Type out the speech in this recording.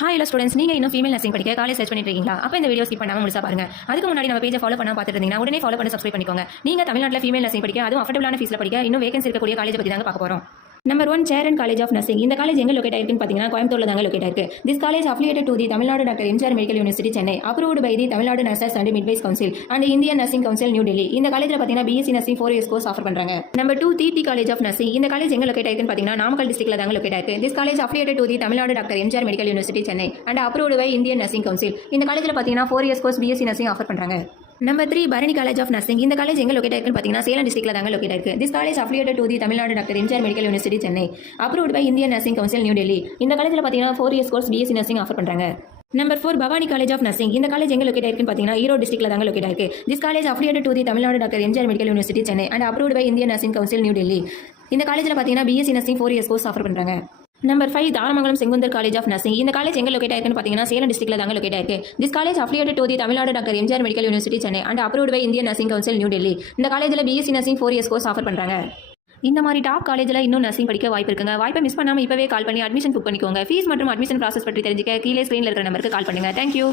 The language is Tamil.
ஹாய் ஹலோ ஸ்டூடெண்ட்ஸ், நீங்கள் இன்னும் ஃபீமேல் நர்சிங் படிக்க காலேஜ் சர்ச் பண்ணிட்டு இருக்கீங்களா? அப்போ இந்த வீடியோ ஸ்கிப் பண்ணாமல் முழுசா பாருங்க. அதுக்கு முன்னாடி நம்ம பேஜை ஃபாலோ பண்ணாம பார்த்துட்டு இருந்தீங்கன்னா உடனே ஃபாலோ பண்ணி சப்ஸ்கிரைப் பண்ணிக்கோங்க. நீங்கள் தமிழ்நாட்டில் ஃபீமேல் நர்சிங் படிக்க அதுவும் அஃபர்டபுளான ஃபீஸில் படிக்க இன்னும் வேகன்சி இருக்கக்கூடிய காலேஜ் பற்றி தாங்க பார்க்க போகிறோம். Number 1 Cheran college of nursing. இந்த காலேஜ் எங்க லொகேட் ஆயிருக்குன்னு பார்த்தீங்கன்னா கோயம்புத்தூர்ல தாங்க லொகேட் ஆயிருக்கு. This college affiliated to the Tamil Nadu doctor MGR medical university Chennai, approved by the Tamil Nadu nurses and midwives council and Indian nursing council New Delhi. இந்த காலேஜ்ல பார்த்தீங்கன்னா BSc nursing 4 years course offer பண்றாங்க. Number 2 Deepthi college of nursing. இந்த காலேஜ் எங்க லொகேட் ஆயிருக்குன்னு பார்த்தீங்கன்னா நாமக்கல் டிஸ்ட்ரிக்ட்ல தாங்க லொகேட் ஆயிருக்கு. This college affiliated to the Tamil Nadu doctor MGR medical university Chennai and approved by Indian nursing council. இந்த காலேஜ்ல பார்த்தீங்கன்னா 4 years course BSc nursing offer பண்றாங்க. Number 3 Bharani college of nursing. இந்த காலேஜ் எங்க லொகேட் ஆயிருக்குன்னு பார்த்தீங்கன்னா சேலம் டிஸ்ட்ரிக்ட்ல தாங்க லொகேட் ஆயிருக்கு. This college affiliated to the Tamil Nadu doctor MGR medical university Chennai, approved by Indian nursing council New Delhi. இந்த காலேஜ்ல பார்த்தீங்கன்னா 4 years course BSc nursing offer பண்றாங்க. Number 4 Bhavani college of nursing. இந்த காலேஜ் எங்க லொகேட் ஆயிருக்குன்னு பார்த்தீங்கன்னா ஈரோடு டிஸ்ட்ரிக்ட்ல தாங்க லொகேட் ஆயிருக்கு. This college affiliated to the Tamil Nadu doctor MGR medical university Chennai and approved by Indian nursing council New Delhi. இந்த காலேஜ்ல பார்த்தீங்கன்னா BSc nursing 4 years course offer பண்றாங்க. Number 5 Tharamangalam Sengunthar college of nursing. இந்த காலேஜ் எங்க லொகேட் ஆயிருக்குன்னு பார்த்தீங்கன்னா சேலம் டிஸ்ட்ரிக்ட்ல தாங்க லொகேட் ஆயிருக்கு. This college affiliated to the Tamil Nadu doctor MGR medical university Chennai and approved by Indian nursing council New Delhi. இந்த காலேஜ்ல BSc nursing 4 years course offer பண்றாங்க. இந்த மாதிரி டாப் காலேஜில் இன்னும் நர்சிங் படிக்க வாய்ப்பு இருக்குங்க. வாய்ப்பை மிஸ் பண்ணாமல் இப்பவே கால் பண்ணி அட்மிஷன் புக் பண்ணிக்கோங்க. ஃபீஸ் மற்றும் அட்மிஷன் ப்ராசஸ் பற்றி தெரிஞ்சுக்க கீழே ஸ்க்ரீனில் இருக்கிற நம்பருக்கு கால் பண்ணுங்க. தேங்க்யூ.